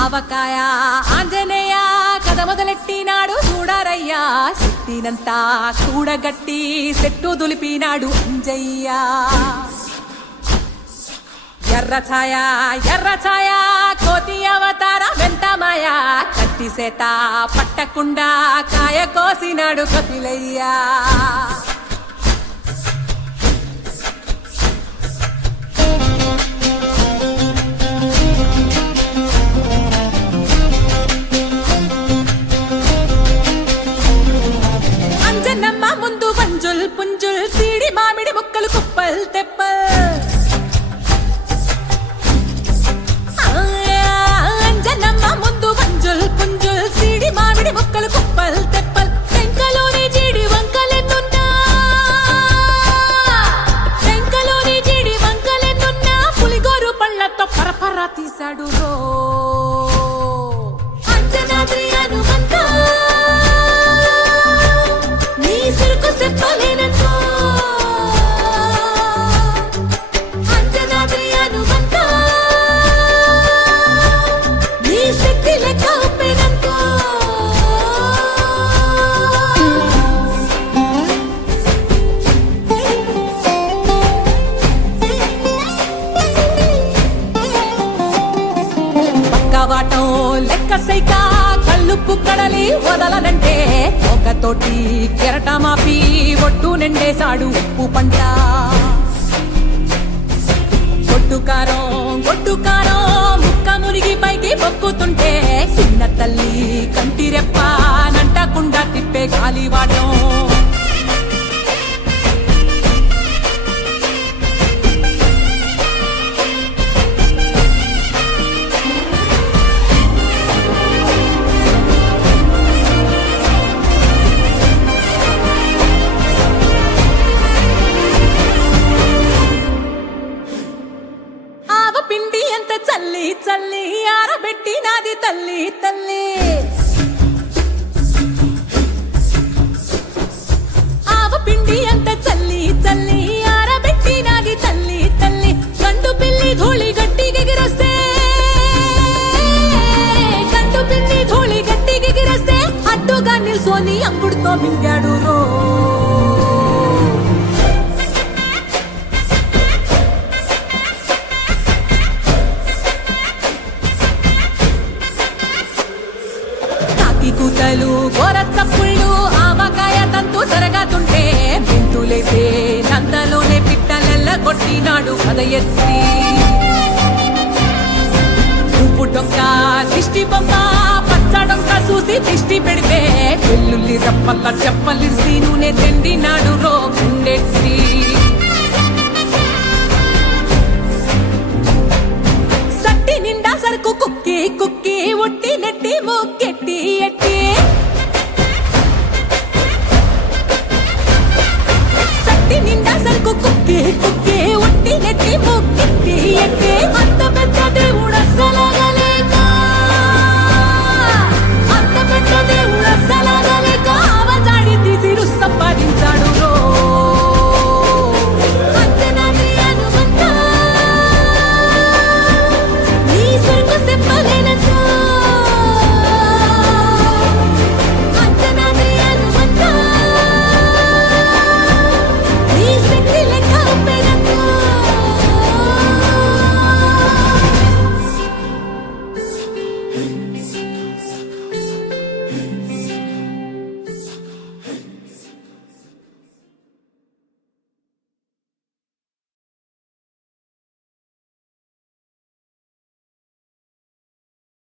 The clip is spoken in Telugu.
ఆవకాయ ఆంజనేయ కథ మొదలెట్టినాడు చూడారయ్యా శక్తినంతా కూడగట్టి చెట్టు దులిపినాడు అంజయ్య ఎర్ర ఛాయ కోతి అవతార వెంటమాయ కత్తి సేత పట్టకుండా కాయ కోసినాడు కపిలయ్యా అంజనమ్మ ముందు వంజుల్ పుంజుల్ సీడి మామిడి ముక్కలు కుప్పల్ తెప్పల్ అంజనమ్మ ముందు వంజుల్ పుంజుల్ సీడి మామిడి ముక్కలు కుప్పల్ తెప్పల్ టెంకలోని జీడి వంకలెన్నున్నా పులిగోరు పళ్ళతో పరపర తీశాడు రో అంజనాద్రి హనుమంత నీ సిరుకు చెప్పలేనంతో అంజనాద్రి హనుమంత నీ శక్తి లెక్క ఉప్పెనంతో పక్కవాటం లెక్క సైక కళ్ళుప్పు కడలి వదలనంటే ఒకతోటి కెరటమాపి ఒట్టు నిండేశాడు ఉప్పు పంట గొడ్డుకారం ముక్క మురిగి పైకి మొక్కుతుంటే చిన్న తల్లి కంటిరెప్ప నంటకుండా తిప్పే గాలివాటం పిండి ఎంత చల్లి ఆరబెట్టి నాది తల్లి ఆవ పిండి ఎంత చల్లి ఆరబెట్టి నాది తల్లి గండు పిల్లి ధూళి గట్టి గిగిరస్తే అడ్డుగా నిల్సోని అంగుడుతో మింగాడు రో కూతలు గోర చప్పుళ్ళు ఆవకాయ తంతు జరగతుంటే మెంతులేసే నందలోనే పిట్టలెల్ల కొట్టినాడు కథ ఎత్తి ఉప్పు డొక్క దిష్టి బొమ్మ పచ్చడొక్క చూసి దిష్టి పెడితే వెల్లుల్లి రప్పల్ల చెప్పలిసి నూనె తెండినాడు